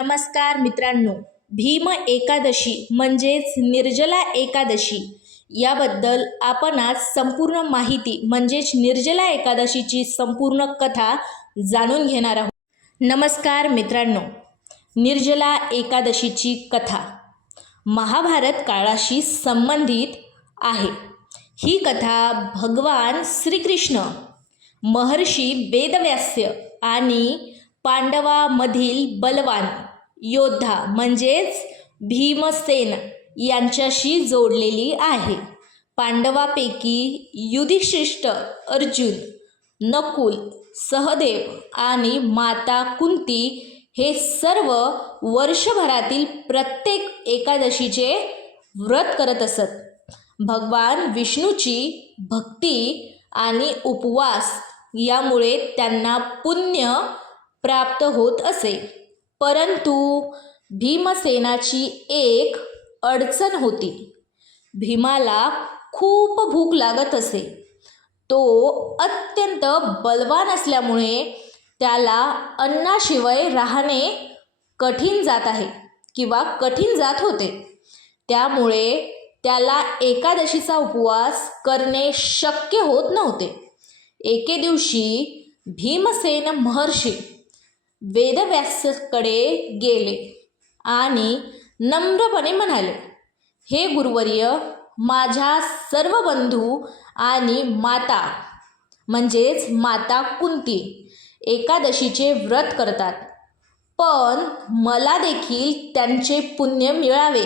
नमस्कार मित्रांनो, भीम एकादशी म्हणजेच निर्जला एकादशी याबद्दल आपण आज संपूर्ण माहिती म्हणजेच निर्जला एकादशीची संपूर्ण कथा जाणून घेणार आहोत. नमस्कार मित्रांनो, निर्जला एकादशीची कथा महाभारत काळाशी संबंधित आहे. ही कथा भगवान श्रीकृष्ण, महर्षी वेदव्यास आणि पांडवामधील बलवान योद्धा म्हणजेच भीमसेन यांच्याशी जोडलेली आहे. पांडवापैकी युधिष्ठिर, अर्जुन, नकुल, सहदेव आणि माता कुंती हे सर्व वर्षभरातील प्रत्येक एकादशीचे व्रत करत असत. भगवान विष्णूची भक्ती आणि उपवास यामुळे त्यांना पुण्य प्राप्त होत असे. परंतु भीमसेनाची एक अडचण होती. भीमाला खूप भूक लागत असे. तो अत्यंत बलवान असल्यामुळे त्याला अन्नाशिवाय राहणे कठीण जात होते. त्यामुळे त्याला एकादशीचा उपवास करणे शक्य होत नव्हते. एके दिवशी भीमसेन महर्षी वेदव्यासकडे गेले आणि नम्रपणे म्हणाले, हे गुरुवर्य, माझ्या सर्व बंधू आणि माता म्हणजेच माता कुंती एकादशीचे व्रत करतात, पण मला देखील त्यांचे पुण्य मिळावे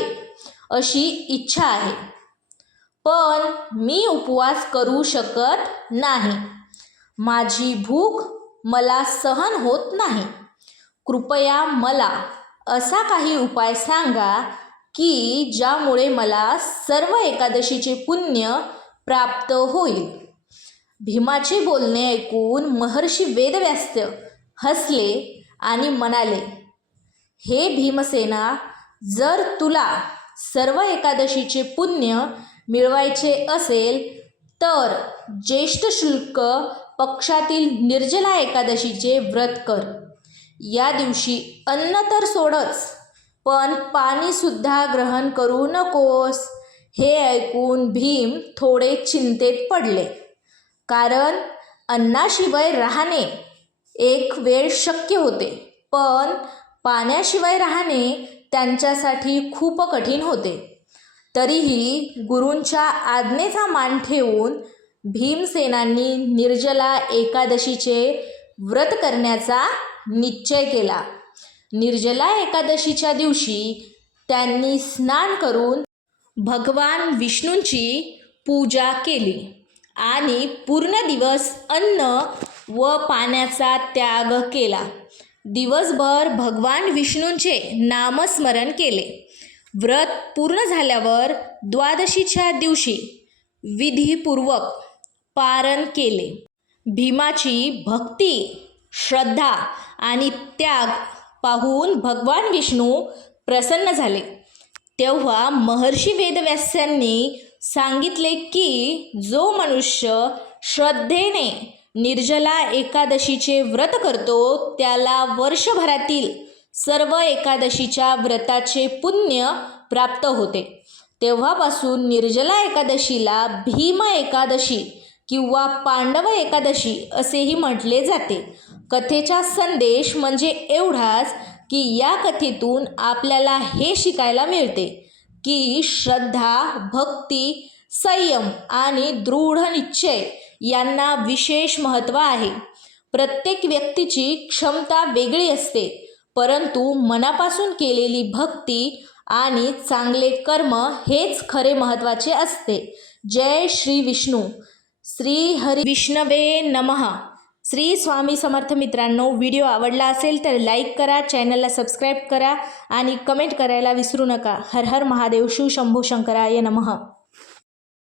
अशी इच्छा आहे. पण मी उपवास करू शकत नाही. माझी भूक मला सहन होत नाही. कृपया मला असा काही उपाय सांगा की ज्यामुळे मला सर्व एकादशीचे पुण्य प्राप्त होईल. भीमाचे बोलणे ऐकून महर्षी वेदव्यास हसले आणि म्हणाले, हे भीमसेना, जर तुला सर्व एकादशीचे पुण्य मिळवायचे असेल तर ज्येष्ठ शुक्ल पक्षातील निर्जला एकादशीचे व्रत कर. या दिवशी अन्न तर सोडच, पण पाणीसुद्धा ग्रहण करू नकोस. हे ऐकून भीम थोडे चिंतेत पडले, कारण अन्नाशिवाय राहणे एक वेळ शक्य होते, पण पाण्याशिवाय राहणे त्यांच्यासाठी खूप कठीण होते. तरीही गुरूंच्या आज्ञेचा मान ठेवून भीमसेनांनी निर्जला एकादशीचे व्रत करण्याचा निश्चय केला. निर्जला एकादशीच्या दिवशी त्यांनी स्नान करून भगवान विष्णूंची पूजा केली आणि पूर्ण दिवस अन्न व पाण्याचा त्याग केला. दिवसभर भगवान विष्णूंचे नामस्मरण केले. व्रत पूर्ण झाल्यावर द्वादशीच्या दिवशी विधीपूर्वक पारण केले. भीमाची भक्ती, श्रद्धा आणि त्याग पाहून भगवान विष्णू प्रसन्न झाले. तेव्हा महर्षी वेदव्यासांनी सांगितले की जो मनुष्य श्रद्धेने निर्जला एकादशीचे व्रत करतो त्याला वर्षभरातील सर्व एकादशीच्या व्रताचे पुण्य प्राप्त होते. तेव्हापासून निर्जला एकादशीला भीम एकादशी किंवा पांडव एकादशी असेही म्हटले जाते. कथेचा संदेश म्हणजे एवढाच की या कथेतून आपल्याला हे शिकायला मिळते की श्रद्धा, भक्ती, संयम आणि दृढ निश्चय यांना विशेष महत्त्व आहे. प्रत्येक व्यक्तीची क्षमता वेगळी असते, परंतु मनापासून केलेली भक्ती आणि चांगले कर्म हेच खरे महत्त्वाचे असते. जय श्री विष्णू. श्री हरी विष्णवे नमः. श्री स्वामी समर्थ. मित्रांनो, व्हिडिओ आवडला असेल तर लाईक करा, चॅनलला सबस्क्राईब करा आणि कमेंट करायला विसरू नका. हर हर महादेव. शिव शंभो शंकराय नमः.